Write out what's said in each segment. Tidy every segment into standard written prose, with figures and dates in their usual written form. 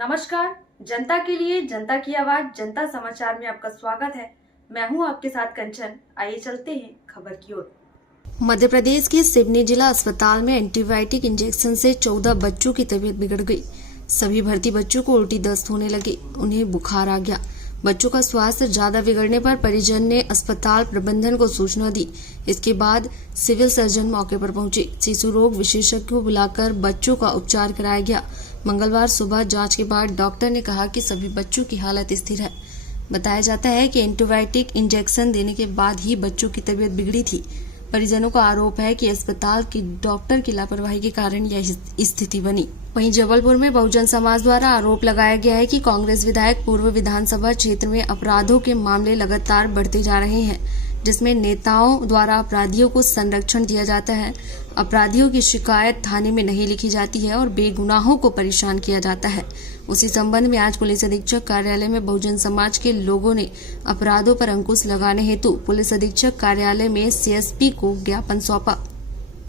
नमस्कार, जनता के लिए जनता की आवाज जनता समाचार में आपका स्वागत है। मैं हूं आपके साथ कंचन। आइए चलते हैं खबर की ओर। मध्य प्रदेश के सिवनी जिला अस्पताल में एंटीबायोटिक इंजेक्शन से 14 बच्चों की तबीयत बिगड़ गई। सभी भर्ती बच्चों को उल्टी दस्त होने लगी, उन्हें बुखार आ गया। बच्चों का स्वास्थ्य ज्यादा बिगड़ने पर परिजन ने अस्पताल प्रबंधन को सूचना दी। इसके बाद सिविल सर्जन मौके पर पहुंचे। शिशु रोग विशेषज्ञ को बुलाकर बच्चों का उपचार कराया गया। मंगलवार सुबह जांच के बाद डॉक्टर ने कहा कि सभी बच्चों की हालत स्थिर है। बताया जाता है कि एंटीबायोटिक इंजेक्शन देने के बाद ही बच्चों की तबीयत बिगड़ी थी। परिजनों का आरोप है कि अस्पताल की डॉक्टर की लापरवाही के कारण यह स्थिति बनी। वहीं जबलपुर में बहुजन समाज द्वारा आरोप लगाया गया है कि कांग्रेस विधायक पूर्व विधानसभा क्षेत्र में अपराधों के मामले लगातार बढ़ते जा रहे हैं, जिसमें नेताओं द्वारा अपराधियों को संरक्षण दिया जाता है। अपराधियों की शिकायत थाने में नहीं लिखी जाती है और बेगुनाहों को परेशान किया जाता है। उसी संबंध में आज पुलिस अधीक्षक कार्यालय में बहुजन समाज के लोगों ने अपराधों पर अंकुश लगाने हेतु पुलिस अधीक्षक कार्यालय में सीएसपी को ज्ञापन सौंपा।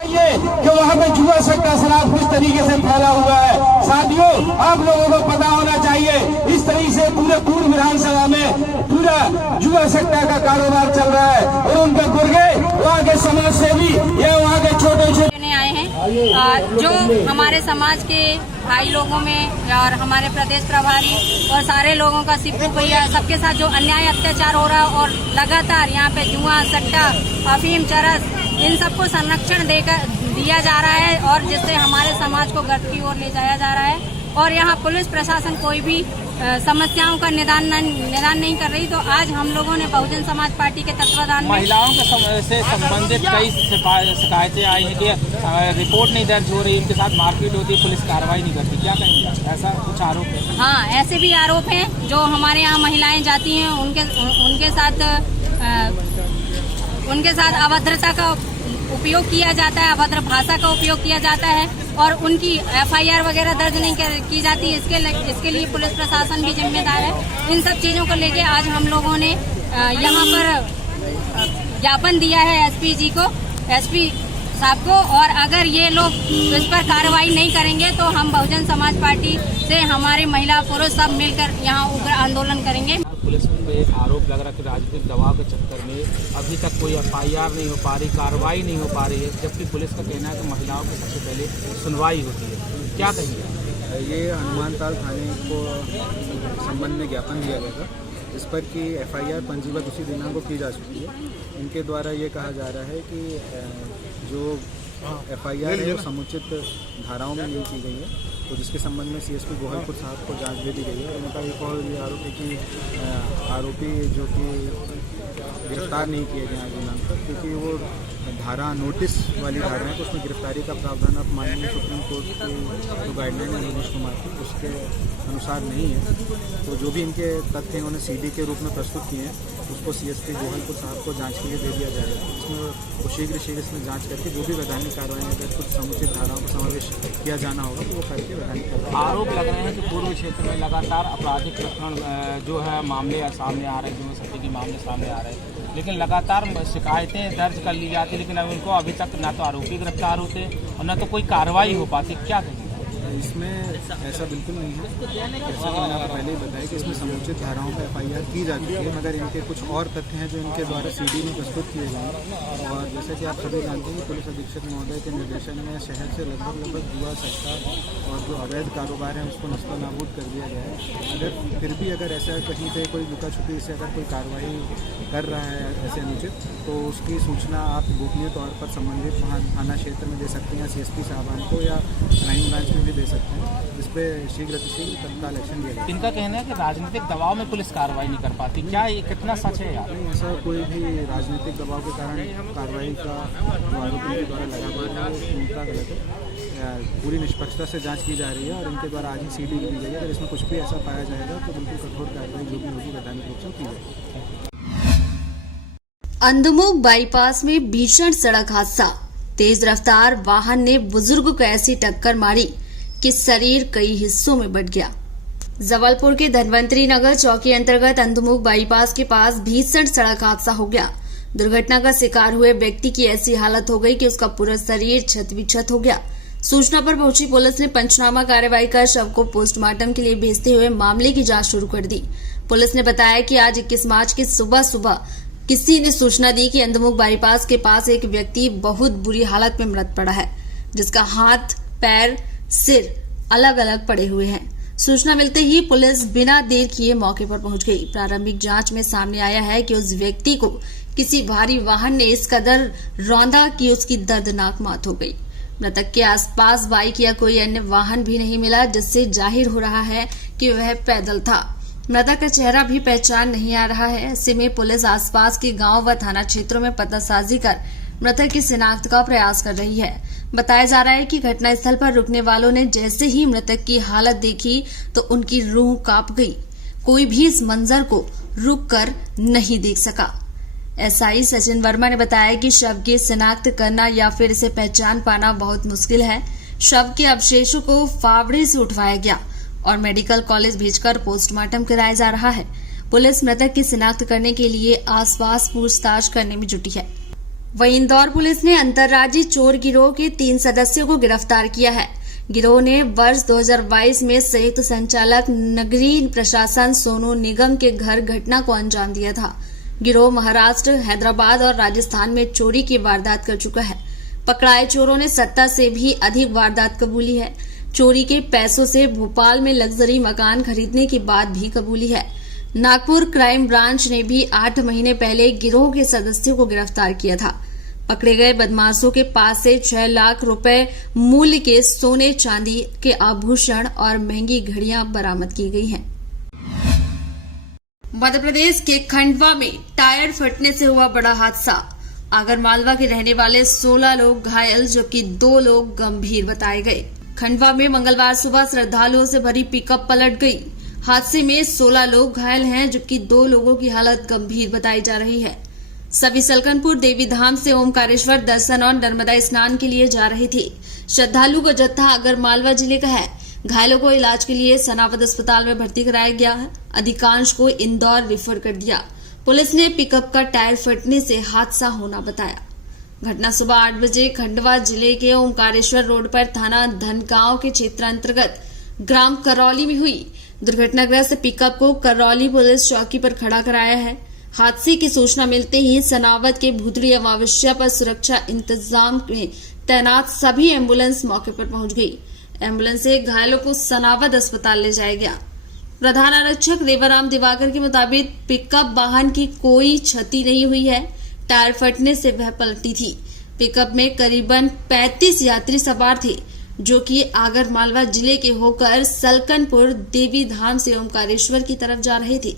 ये जो वहाँ पे जुआ सट्टा शराब किस तरीके से फैला हुआ है, साथियों आप लोगों को पता होना चाहिए। इस तरीके से पूरे पूर्व विधानसभा में पूरा जुआ सट्टा का कारोबार चल रहा है और उनके गुर्गे वहाँ के समाज सेवी या वहाँ के छोटे छोटे आए हैं जो हमारे समाज के भाई लोगों में और हमारे प्रदेश प्रभारी और सारे लोगों का सिप्पू भैया सबके साथ जो अन्याय अत्याचार हो रहा है और लगातार यहाँ पे जुआ सट्टा अफीम चरस इन सबको संरक्षण दिया जा रहा है और जिससे हमारे समाज को गर्त की ओर ले जाया जा रहा है। और यहाँ पुलिस प्रशासन कोई भी समस्याओं का निदान नहीं कर रही। तो आज हम लोगों ने बहुजन समाज पार्टी के तत्वाधान में महिलाओं से संबंधित कई शिकायतें आई हैं कि रिपोर्ट नहीं दर्ज हो रही, उनके साथ मारपीट होती है, पुलिस कार्रवाई नहीं करती। क्या कहेंगे, ऐसा कुछ आरोप है? हाँ, ऐसे भी आरोप हैं। जो हमारे यहाँ महिलाएं जाती हैं उनके साथ अभद्रता का उपयोग किया जाता है, अभद्र भाषा का उपयोग किया जाता है और उनकी एफआईआर वगैरह दर्ज नहीं की जाती। इसके लिए पुलिस प्रशासन भी जिम्मेदार है। इन सब चीजों को लेके आज हम लोगों ने यहाँ पर ज्ञापन दिया है एसपी साहब को। और अगर ये लोग इस पर कार्रवाई नहीं करेंगे तो हम बहुजन समाज पार्टी से हमारे महिला पुरुष सब मिलकर यहाँ उग्र आंदोलन करेंगे। पुलिस पे एक आरोप लग रहा है कि राजनीतिक दबाव के चक्कर में अभी तक कोई एफआईआर नहीं हो पा रही, कार्रवाई नहीं हो पा रही है, जबकि पुलिस का कहना है कि महिलाओं की सबसे पहले सुनवाई होती है। क्या कहेंगे? ये हनुमानताल थाने को संबंध में ज्ञापन दिया गया था, इस पर कि एफआईआर पंजीबद्ध उसी दिनांक को की जा चुकी है। इनके द्वारा ये कहा जा रहा है कि जो एफआईआर है वो समुचित धाराओं में नहीं की गई है, तो जिसके संबंध में सीएसपी गोहलपुर साहब को जांच दे दी गई है। उनका एक और ये आरोप है कि आरोपी जो कि गिरफ्तार नहीं किए गए आज दिनांक पर, क्योंकि वो धारा नोटिस वाली धारा है, तो उसमें गिरफ्तारी का प्रावधान अब माननीय सुप्रीम कोर्ट की जो गाइडलाइन है नीतीश कुमार की उसके अनुसार नहीं है। तो जो भी इनके तथ्य इन्होंने सीडी के रूप में प्रस्तुत किए हैं उसको सीएसपी गोहलपुर साहब को जांच के लिए दे दिया जाएगा। इसमें वो शीघ्र इसमें जांच करके जो भी वैधानिक कार्रवाई अगर कुछ समुचित धाराओं का समावेश किया जाना होगा तो वो करके वैधानिक कार्रवाई। आरोप लग रहे हैं कि पूर्व क्षेत्र में लगातार आपराधिक प्रकरण जो है मामले सामने आ रहे हैं, जो सत्य के मामले सामने आ रहे हैं, लेकिन लगातार शिकायतें दर्ज कर ली जाती, लेकिन अब उनको अभी तक ना तो आरोपी गिरफ्तार होते और न तो कोई कार्रवाई हो पाती। क्या कहेंगे? इसमें ऐसा बिल्कुल नहीं है। जैसा कि मैंने आपको पहले ही बताया कि इसमें समुचित धाराओं पर एफआईआर की जा चुकी है, मगर इनके कुछ और तथ्य हैं जो इनके द्वारा सीडी में प्रस्तुत किए गए हैं। और जैसे कि आप सभी जानते हैं कि पुलिस अधीक्षक महोदय के निर्देशन में शहर से लगभग जुआ सट्टा और जो अवैध कारोबार है उसको नस्ता नाबूद कर दिया गया है। अगर फिर भी अगर ऐसा कहीं पर कोई लुका छुपी से अगर कोई कार्रवाई कर रहा है ऐसे अनुचित, तो उसकी सूचना आप गोपनीय तौर पर संबंधित वहाँ थाना क्षेत्र में दे सकते हैं, सीएसपी साहबान को या क्राइम ब्रांच में भी दे सकते हैं, जिस पे शीघ्र तत्काल एक्शन लिया जाए। इनका कहना है कि राजनीतिक दबाव में पुलिस कार्रवाई नहीं कर पाती। क्या ये कितना सच है यार? नहीं, ऐसा कोई भी राजनीतिक दबाव के कारण कार्रवाई का जो आरोपी के द्वारा लगा गया है वो पूर्णतः गलत है। पूरी निष्पक्षता से जांच की जा रही है और इनके द्वारा आज ही सीडी दी गई है। अगर इसमें कुछ भी ऐसा पाया जाएगा तो बिल्कुल कठोर कार्रवाई जो भी होगी वैधानिक रूप से की जाएगी। अंधमुख बाईपास में भीषण सड़क हादसा। तेज रफ्तार वाहन ने बुजुर्ग को ऐसी टक्कर मारी कि शरीर कई हिस्सों में बंट गया। जबलपुर के धनवंतरी नगर चौकी अंतर्गत अंधमुख बाईपास के पास भीषण सड़क हादसा हो गया। दुर्घटना का शिकार हुए व्यक्ति की ऐसी हालत हो गई कि उसका पूरा शरीर क्षत विक्षत हो गया। सूचना पर पहुंची पुलिस ने पंचनामा कार्रवाई कर शव को पोस्टमार्टम के लिए भेजते हुए मामले की जांच शुरू कर दी। पुलिस ने बताया कि आज 21 मार्च की सुबह किसी ने सूचना दी कि अंधमुख बाईपास के पास एक व्यक्ति बहुत बुरी हालत में मृत पड़ा है, जिसका हाथ, पैर, सिर अलग अलग पड़े हुए हैं। सूचना मिलते ही पुलिस बिना देर किए मौके पर पहुंच गई। प्रारंभिक जांच में सामने आया है कि उस व्यक्ति को किसी भारी वाहन ने इस कदर रौंदा कि उसकी दर्दनाक मौत हो गई। मृतक के आसपास बाइक या कोई अन्य वाहन भी नहीं मिला, जिससे जाहिर हो रहा है कि वह पैदल था। मृतक का चेहरा भी पहचान नहीं आ रहा है। ऐसे में पुलिस आसपास के गांव व थाना क्षेत्रों में पतासाजी कर मृतक की शिनाख्त का प्रयास कर रही है। बताया जा रहा है कि घटनास्थल पर रुकने वालों ने जैसे ही मृतक की हालत देखी तो उनकी रूह कांप गई। कोई भी इस मंजर को रुककर नहीं देख सका। एसआई सचिन वर्मा ने बताया कि शव की शिनाख्त करना या फिर इसे पहचान पाना बहुत मुश्किल है। शव के अवशेषों को फावड़े से उठवाया गया और मेडिकल कॉलेज भेजकर पोस्टमार्टम कराया जा रहा है। पुलिस मृतक की शिनाख्त करने के लिए आसपास पूछताछ करने में जुटी है। वहीं इंदौर पुलिस ने अंतर्राज्यीय चोर गिरोह के 3 सदस्यों को गिरफ्तार किया है। गिरोह ने वर्ष 2022 में संयुक्त संचालक नगरीय प्रशासन सोनू निगम के घर घटना को अंजाम दिया था। गिरोह महाराष्ट्र, हैदराबाद और राजस्थान में चोरी की वारदात कर चुका है। पकड़ाए चोरों ने 70 से भी अधिक वारदात कबूली है। चोरी के पैसों से भोपाल में लग्जरी मकान खरीदने की बात भी कबूली है। नागपुर क्राइम ब्रांच ने भी 8 महीने पहले गिरोह के सदस्यों को गिरफ्तार किया था। पकड़े गए बदमाशों के पास से 6 लाख रुपए मूल्य के सोने चांदी के आभूषण और महंगी घड़ियां बरामद की गई हैं। मध्य प्रदेश के खंडवा में टायर फटने से हुआ बड़ा हादसा। आगरमालवा के रहने वाले 16 लोग घायल, जबकि 2 लोग गंभीर बताए गए। खंडवा में मंगलवार सुबह श्रद्धालुओं से भरी पिकअप पलट गई। हादसे में 16 लोग घायल हैं, जबकि 2 लोगों की हालत गंभीर बताई जा रही है। सभी सलकनपुर देवी धाम से ओमकारेश्वर दर्शन और नर्मदा स्नान के लिए जा रहे थे। श्रद्धालु का जत्था आगरमालवा जिले का है। घायलों को इलाज के लिए सनावद अस्पताल में भर्ती कराया गया है। अधिकांश को इंदौर रेफर कर दिया। पुलिस ने पिकअप का टायर फटने से हादसा होना बताया। घटना सुबह 8 बजे खंडवा जिले के ओमकारेश्वर रोड पर थाना धनगांव के क्षेत्र अंतर्गत ग्राम करौली में हुई। दुर्घटनाग्रस्त पिकअप को करौली पुलिस चौकी पर खड़ा कराया है। हादसे की सूचना मिलते ही सनावद के भूतड़ी अमावस्या पर सुरक्षा इंतजाम में तैनात सभी एम्बुलेंस मौके पर पहुंच गई। एम्बुलेंस से घायलों को सनावद अस्पताल ले जाया गया। प्रधान आरक्षक रेवाराम दिवाकर के मुताबिक पिकअप वाहन की कोई क्षति नहीं हुई है। टायर फटने से वह पलटी थी। पिकअप में करीबन 35 यात्री सवार थे, जो कि आगरमालवा जिले के होकर सलकनपुर देवी धाम से ओमकारेश्वर की तरफ जा रहे थे।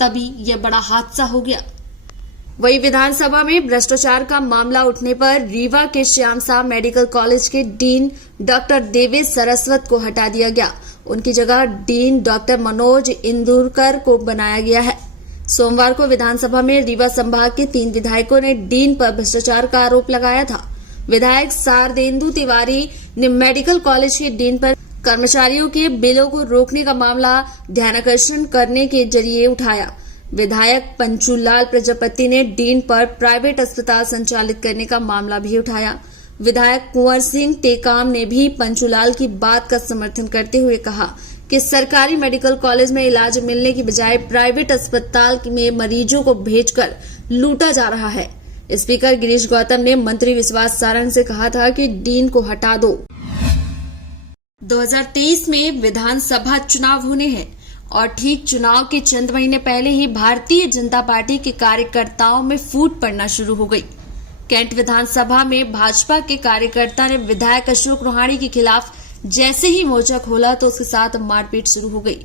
तभी यह बड़ा हादसा हो गया। वही विधानसभा में भ्रष्टाचार का मामला उठने पर रीवा के श्याम साहब मेडिकल कॉलेज के डीन डॉक्टर देवेश सरस्वत को हटा दिया गया। उनकी जगह डीन डॉक्टर मनोज इंदुरकर को बनाया गया है। सोमवार को विधानसभा में रीवा संभाग के 3 विधायकों ने डीन पर भ्रष्टाचार का आरोप लगाया था। विधायक शारदेंदु तिवारी ने मेडिकल कॉलेज के डीन पर कर्मचारियों के बिलों को रोकने का मामला ध्यानाकर्षण करने के जरिए उठाया। विधायक पंचूलाल प्रजापति ने डीन पर प्राइवेट अस्पताल संचालित करने का मामला भी उठाया। विधायक कुंवर सिंह टेकाम ने भी पंचूलाल की बात का समर्थन करते हुए कहा कि सरकारी मेडिकल कॉलेज में इलाज मिलने की बजाय प्राइवेट अस्पताल में मरीजों को भेजकर लूटा जा रहा है। स्पीकर गिरीश गौतम ने मंत्री विश्वास सारंग से कहा था कि डीन को हटा दो। 2023 में विधानसभा चुनाव होने हैं और ठीक चुनाव के चंद महीने पहले ही भारतीय जनता पार्टी के कार्यकर्ताओं में फूट पड़ना शुरू हो गई। कैंट विधानसभा में भाजपा के कार्यकर्ता ने विधायक अशोक रोहाणी के खिलाफ जैसे ही मोर्चा खोला तो उसके साथ मारपीट शुरू हो गई।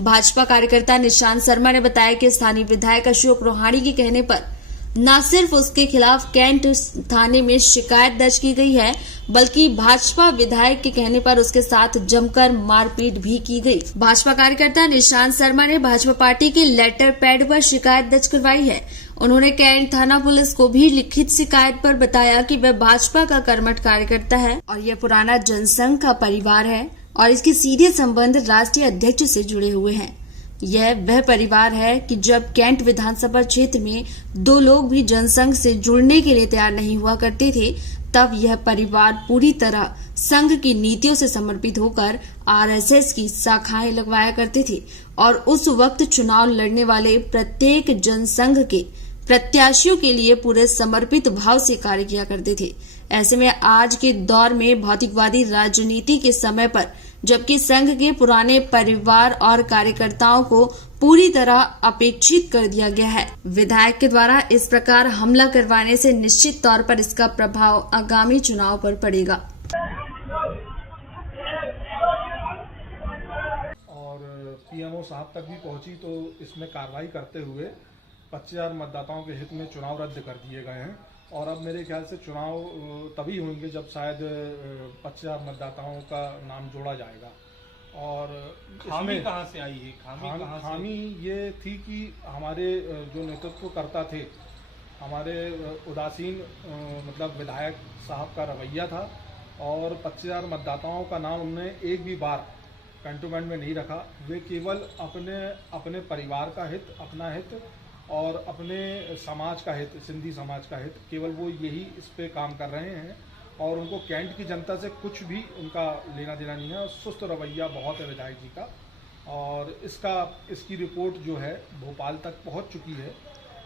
भाजपा कार्यकर्ता निशांत शर्मा ने बताया कि स्थानीय विधायक अशोक रोहाणी के कहने पर न सिर्फ उसके खिलाफ कैंट थाने में शिकायत दर्ज की गई है, बल्कि भाजपा विधायक के कहने पर उसके साथ जमकर मारपीट भी की गई। भाजपा कार्यकर्ता निशांत शर्मा ने भाजपा पार्टी के लेटर पैड पर शिकायत दर्ज करवाई है। उन्होंने कैंट थाना पुलिस को भी लिखित शिकायत पर बताया कि वह भाजपा का कर्मठ कार्यकर्ता है और यह पुराना जनसंघ का परिवार है और इसके सीधे संबंध राष्ट्रीय अध्यक्ष से जुड़े हुए हैं। यह वह परिवार है कि जब कैंट विधानसभा क्षेत्र में 2 लोग भी जनसंघ से जुड़ने के लिए तैयार नहीं हुआ करते थे, तब यह परिवार पूरी तरह संघ की नीतियों से समर्पित होकर आरएसएस की शाखाएं लगवाया करते थे और उस वक्त चुनाव लड़ने वाले प्रत्येक जनसंघ के प्रत्याशियों के लिए पूरे समर्पित भाव से कार्य किया करते थे। ऐसे में आज के दौर में भौतिकवादी राजनीति के समय पर जबकि संघ के पुराने परिवार और कार्यकर्ताओं को पूरी तरह अपेक्षित कर दिया गया है, विधायक के द्वारा इस प्रकार हमला करवाने से निश्चित तौर पर इसका प्रभाव आगामी चुनाव पर पड़ेगा। और पीएमओ साहब तक भी पहुंची तो इसमें कार्रवाई करते हुए 25,000 मतदाताओं के हित में चुनाव रद्द कर दिए गए हैं और अब मेरे ख्याल से चुनाव तभी होंगे जब शायद 25,000 मतदाताओं का नाम जोड़ा जाएगा। और खामी कहाँ से आई है? खामी ये थी कि हमारे जो नेतृत्वकर्ता थे, हमारे उदासीन मतलब विधायक साहब का रवैया था और 25,000 मतदाताओं का नाम उन्होंने एक भी बार कैंटोनमेंट में नहीं रखा। वे केवल अपने परिवार का हित, अपना हित और अपने समाज का हित, सिंधी समाज का हित, केवल वो यही इस पे काम कर रहे हैं और उनको कैंट की जनता से कुछ भी उनका लेना देना नहीं है। सुस्त रवैया बहुत है विधायक जी का और इसकी रिपोर्ट जो है भोपाल तक पहुंच चुकी है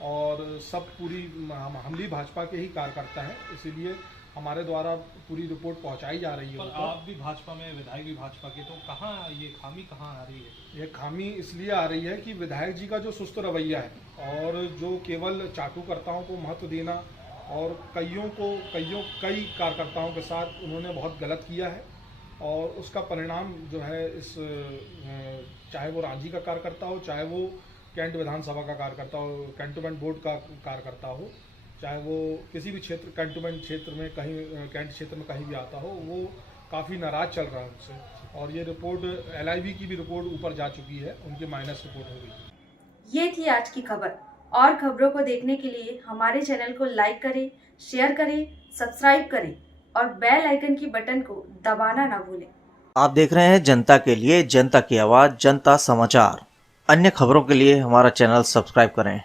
और सब पूरी हम भी भाजपा के ही कार्यकर्ता हैं, इसीलिए हमारे द्वारा पूरी रिपोर्ट पहुंचाई जा रही है। पर आप भी भाजपा में, विधायक भी भाजपा के, तो कहाँ ये खामी कहाँ आ रही है? ये खामी इसलिए आ रही है कि विधायक जी का जो सुस्त रवैया है और जो केवल चाटुकर्ताओं को महत्व देना और कई कार्यकर्ताओं के साथ उन्होंने बहुत गलत किया है और उसका परिणाम जो है इस चाहे वो रांची का कार्यकर्ता हो, चाहे वो कैंट विधानसभा का कार्यकर्ता हो, कैंटोनमेंट बोर्ड का कार्यकर्ता हो, चाहे वो किसी भी क्षेत्र कैंटोनमेंट क्षेत्र में कहीं कैंट क्षेत्र में कहीं भी आता हो, वो काफ़ी नाराज चल रहा है उनसे और ये रिपोर्ट LIV की भी रिपोर्ट ऊपर जा चुकी है, उनकी माइनस रिपोर्ट हो गई। ये थी आज की खबर। और खबरों को देखने के लिए हमारे चैनल को लाइक करें, शेयर करें, सब्सक्राइब करें और बेल आइकन की बटन को दबाना ना भूलें। आप देख रहे हैं जनता के लिए, जनता की आवाज, जनता समाचार। अन्य खबरों के लिए हमारा चैनल सब्सक्राइब करें।